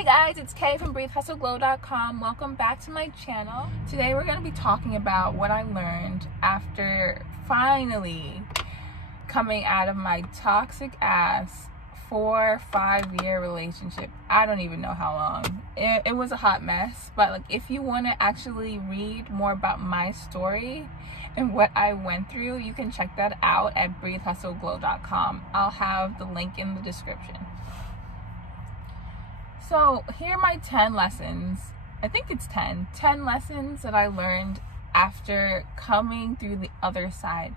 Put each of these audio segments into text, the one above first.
Hey guys, it's Kay from breathehustleglow.com. Welcome back to my channel. Today we're going to be talking about what I learned after finally coming out of my toxic ass 4-5 year relationship. I don't even know how long. It was a hot mess, but like if you want to actually read more about my story and what I went through, you can check that out at breathehustleglow.com. I'll have the link in the description. So here are my 10 lessons. I think it's 10 lessons that I learned after coming through the other side.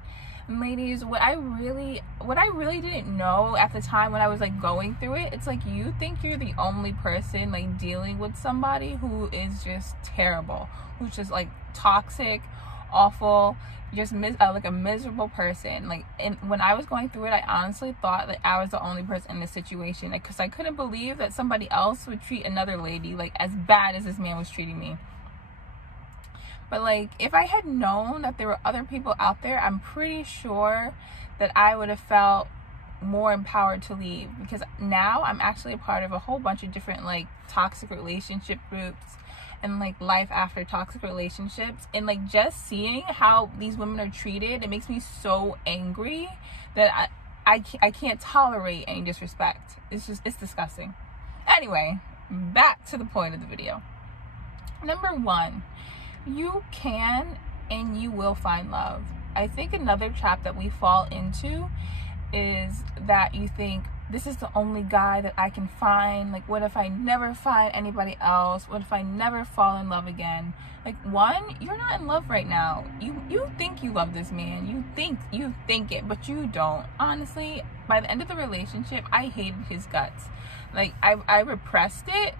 And ladies, what I really didn't know at the time when I was like going through it, it's like you think you're the only person like dealing with somebody who is just terrible, who's just like toxic, awful, just like a miserable person. Like, and when I was going through it, I honestly thought that I was the only person in this situation, because I couldn't believe that somebody else would treat another lady like as bad as this man was treating me. But like, if I had known that there were other people out there, I'm pretty sure that I would have felt more empowered to leave, because now I'm actually a part of a whole bunch of different like toxic relationship groups and like life after toxic relationships, and like just seeing how these women are treated, it makes me so angry that I can't tolerate any disrespect. It's disgusting. Anyway, back to the point of the video. Number 1, you can and you will find love. I think another trap that we fall into is that you think, this is the only guy that I can find. Like, what if I never find anybody else? What if I never fall in love again? Like, one, you're not in love right now. You think you love this man. You think it, but you don't. Honestly, by the end of the relationship, I hated his guts. Like, I repressed it,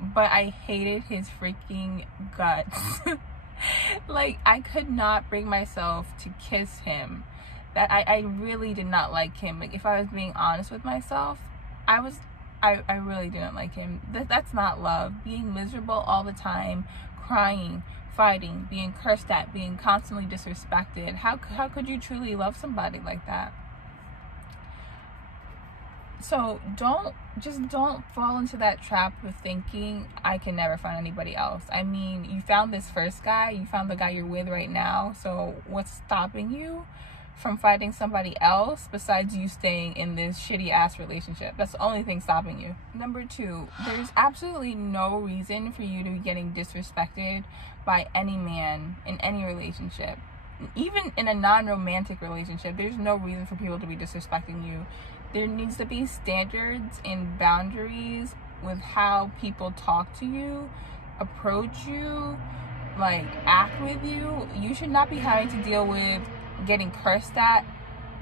but I hated his freaking guts. Like, I could not bring myself to kiss him. That I really did not like him. Like, if I was being honest with myself, I really didn't like him. That's not love. Being miserable all the time, crying, fighting, being cursed at, being constantly disrespected. How could you truly love somebody like that? So don't fall into that trap of thinking I can never find anybody else. I mean, you found this first guy, you found the guy you're with right now, so what's stopping you from finding somebody else besides you staying in this shitty ass relationship? That's the only thing stopping you. Number 2, there's absolutely no reason for you to be getting disrespected by any man in any relationship. Even in a non-romantic relationship, there's no reason for people to be disrespecting you. There needs to be standards and boundaries with how people talk to you, approach you, like act with you. You should not be having to deal with getting cursed at,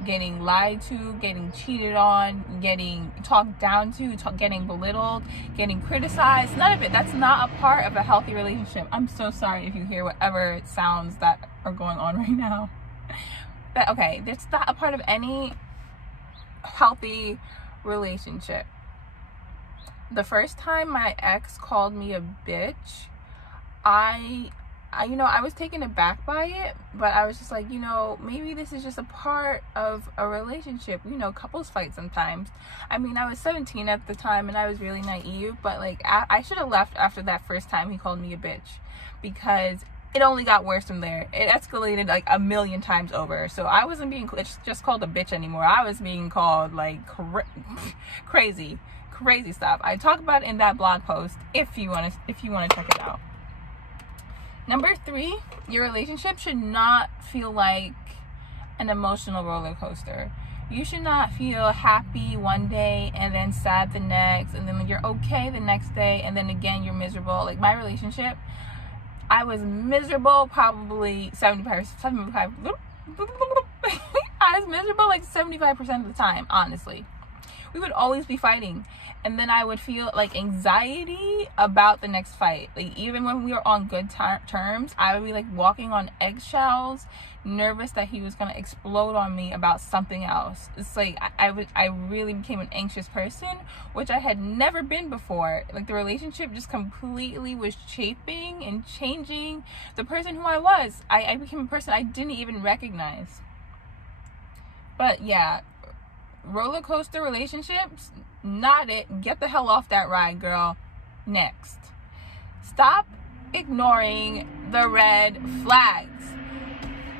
getting lied to, getting cheated on, getting talked down to, getting belittled, getting criticized. None of it. That's not a part of a healthy relationship. I'm so sorry if you hear whatever sounds that are going on right now. But okay, that's not a part of any healthy relationship. The first time my ex called me a bitch, I was taken aback by it, but I was just like, maybe this is just a part of a relationship. Couples fight sometimes. I mean, I was 17 at the time and I was really naive, but like I should have left after that first time he called me a bitch, because it only got worse from there. It escalated like a million times over. So I wasn't being just called a bitch anymore. I was being called like crazy stuff. I talk about it in that blog post if you want to check it out. Number 3, your relationship should not feel like an emotional roller coaster. You should not feel happy one day and then sad the next, and then you're okay the next day, and then again you're miserable. Like, my relationship, I was miserable probably 75. I was miserable like 75% of the time, honestly. We would always be fighting, and then I would feel like anxiety about the next fight. Like, even when we were on good terms, I would be like walking on eggshells, nervous that he was gonna explode on me about something else. It's like I really became an anxious person, which I had never been before. Like, the relationship just completely was shaping and changing the person who I was. I became a person I didn't even recognize. But yeah, roller coaster relationships, not it. Get the hell off that ride, girl. Next, stop ignoring the red flags.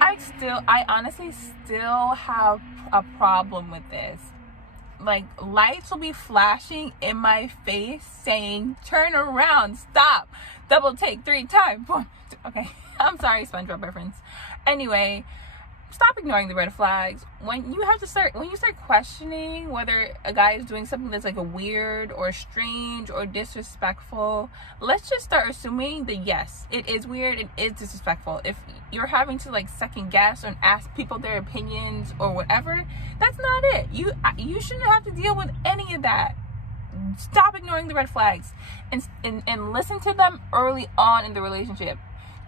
I honestly still have a problem with this. Like, lights will be flashing in my face saying, turn around, stop, double take 3 times. Okay, I'm sorry, SpongeBob reference. Anyway, stop ignoring the red flags. When you start questioning whether a guy is doing something that's like a weird or strange or disrespectful, let's just start assuming that yes, it is weird, it is disrespectful. If you're having to like second guess and ask people their opinions or whatever, that's not it. You shouldn't have to deal with any of that. Stop ignoring the red flags and listen to them early on in the relationship.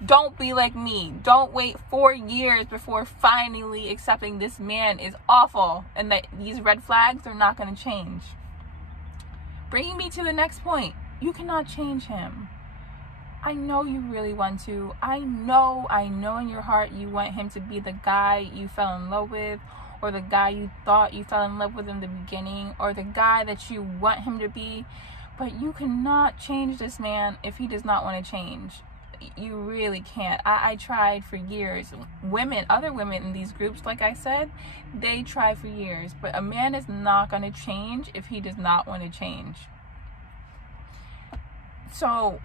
Don't be like me. Don't wait 4 years before finally accepting this man is awful and that these red flags are not going to change. Bringing me to the next point. You cannot change him. I know you really want to. I know in your heart you want him to be the guy you fell in love with, or the guy you thought you fell in love with in the beginning, or the guy that you want him to be. But you cannot change this man if he does not want to change. You really can't. I tried for years. Other women in these groups, like I said, they try for years. But a man is not going to change if he does not want to change. So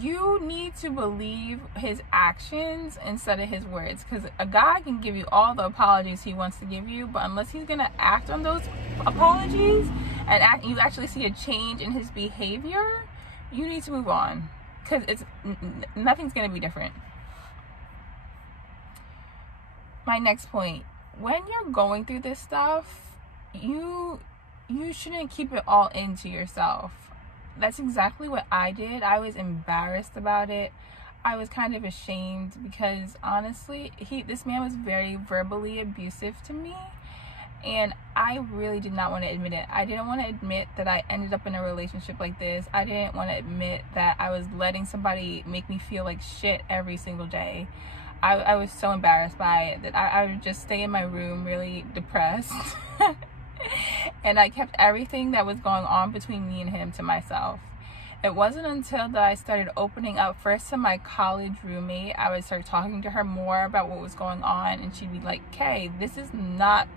you need to believe his actions instead of his words, because a guy can give you all the apologies he wants to give you, but unless he's going to act on those apologies and you actually see a change in his behavior, you need to move on, because nothing's going to be different. My next point, when you're going through this stuff, you shouldn't keep it all into yourself. That's exactly what I did. I was embarrassed about it. I was kind of ashamed because honestly, this man was very verbally abusive to me, and I really did not want to admit it. I didn't want to admit that I ended up in a relationship like this. I didn't want to admit that I was letting somebody make me feel like shit every single day. I was so embarrassed by it that I would just stay in my room really depressed. And I kept everything that was going on between me and him to myself. It wasn't until that I started opening up first to my college roommate. I would start talking to her more about what was going on, and she'd be like, "Kay, this is not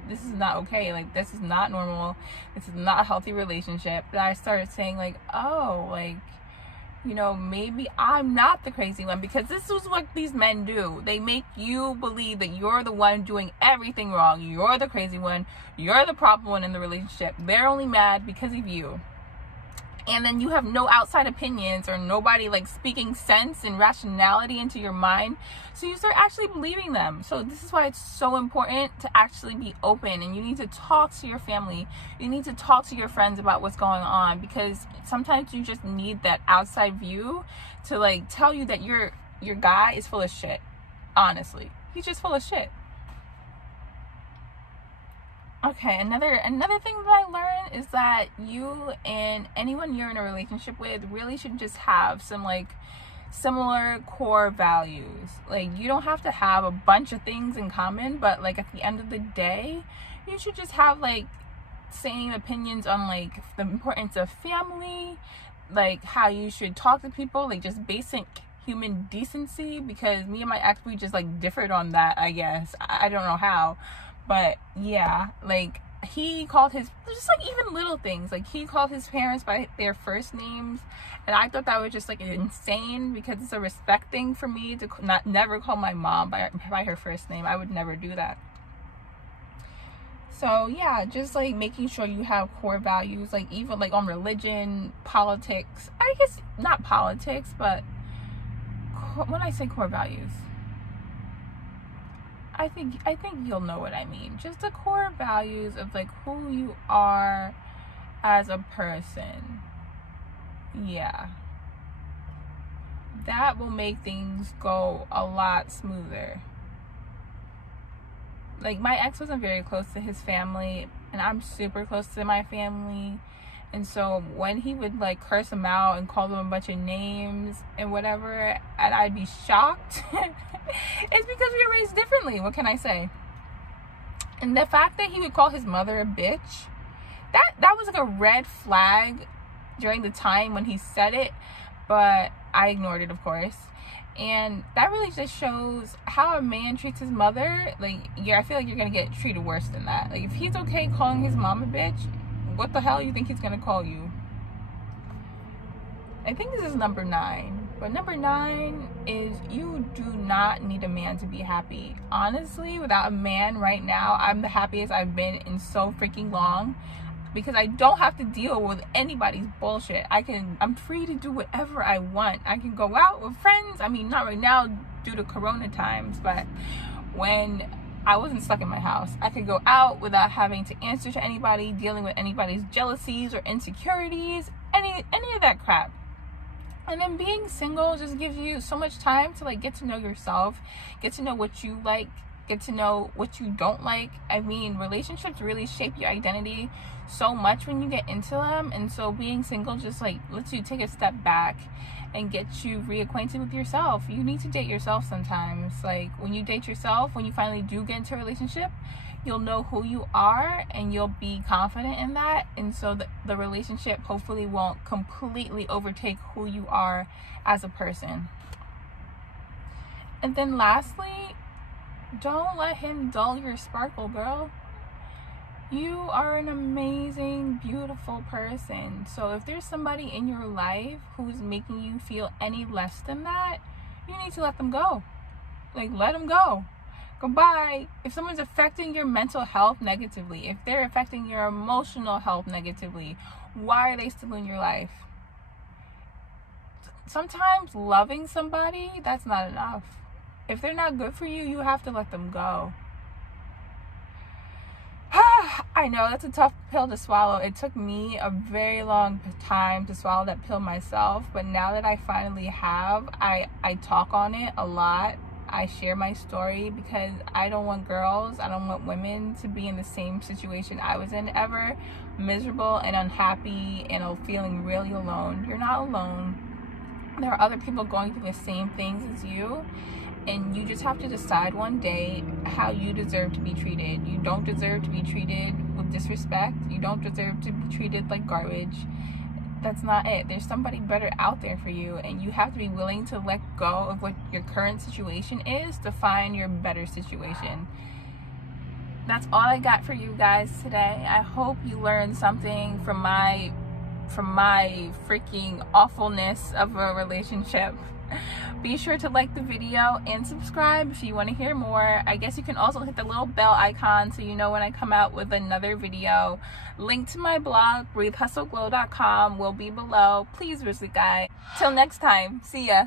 okay. Like, this is not normal. This is not a healthy relationship." That I started saying like, "Oh, like, you know, maybe I'm not the crazy one," because this is what these men do. They make you believe that you're the one doing everything wrong. You're the crazy one. You're the problem one in the relationship. They're only mad because of you. And then you have no outside opinions or nobody like speaking sense and rationality into your mind. So you start actually believing them. So this is why it's so important to actually be open, and you need to talk to your family. You need to talk to your friends about what's going on, because sometimes you just need that outside view to like tell you that your guy is full of shit. Honestly, he's just full of shit. Okay, another thing that I learned is that you and anyone you're in a relationship with really should just have some like similar core values. Like, you don't have to have a bunch of things in common, but like at the end of the day, you should just have like same opinions on like the importance of family, like how you should talk to people, like just basic human decency. Because me and my ex, we just like differed on that, I guess. I don't know how. But yeah, like he called his, just like even little things, like he called his parents by their first names, and I thought that was just like insane, because it's a respect thing for me to never call my mom by her first name. I would never do that. So yeah, just like making sure you have core values, like even like on religion, politics. I guess not politics, but when I say core values, I think you'll know what I mean. Just the core values of like who you are as a person. Yeah. That will make things go a lot smoother. Like, my ex wasn't very close to his family, and I'm super close to my family. And so when he would like curse them out and call them a bunch of names and whatever, and I'd be shocked, it's because we were raised differently. What can I say? And the fact that he would call his mother a bitch, that was like a red flag during the time when he said it, but I ignored it, of course. And that really just shows how a man treats his mother. Like, yeah, I feel like you're gonna get treated worse than that. Like, if he's okay calling his mom a bitch, what the hell you think he's gonna call you? I think this is number 9. But number 9 is, you do not need a man to be happy. Honestly, without a man right now, I'm the happiest I've been in so freaking long, because I don't have to deal with anybody's bullshit. I'm free to do whatever I want. I can go out with friends. I mean, not right now due to Corona times, but when I wasn't stuck in my house, I could go out without having to answer to anybody, dealing with anybody's jealousies or insecurities, any of that crap. And then being single just gives you so much time to like get to know yourself, get to know what you like, get to know what you don't like. I mean, relationships really shape your identity so much when you get into them, and so being single just like lets you take a step back and get you reacquainted with yourself. You need to date yourself sometimes. Like, when you date yourself, when you finally do get into a relationship, you'll know who you are and you'll be confident in that, and so the relationship hopefully won't completely overtake who you are as a person. And then lastly, don't let him dull your sparkle, girl. You are an amazing, beautiful person. So if there's somebody in your life who's making you feel any less than that, you need to let them go. Like, let them go. Goodbye. If someone's affecting your mental health negatively, if they're affecting your emotional health negatively, why are they still in your life? Sometimes loving somebody, that's not enough. If they're not good for you, you have to let them go. I know that's a tough pill to swallow. It took me a very long time to swallow that pill myself, but now that I finally have, I talk on it a lot. I share my story because I don't want girls, I don't want women to be in the same situation I was in ever, miserable and unhappy and feeling really alone. You're not alone. There are other people going through the same things as you, and you just have to decide one day how you deserve to be treated. You don't deserve to be treated with disrespect. You don't deserve to be treated like garbage. That's not it. There's somebody better out there for you, and you have to be willing to let go of what your current situation is to find your better situation. That's all I got for you guys today. I hope you learned something from my freaking awfulness of a relationship. Be sure to like the video and subscribe if you want to hear more. I guess you can also hit the little bell icon so you know when I come out with another video. Link to my blog, breathehustleglow.com, will be below. Please visit, guys. Till next time, see ya.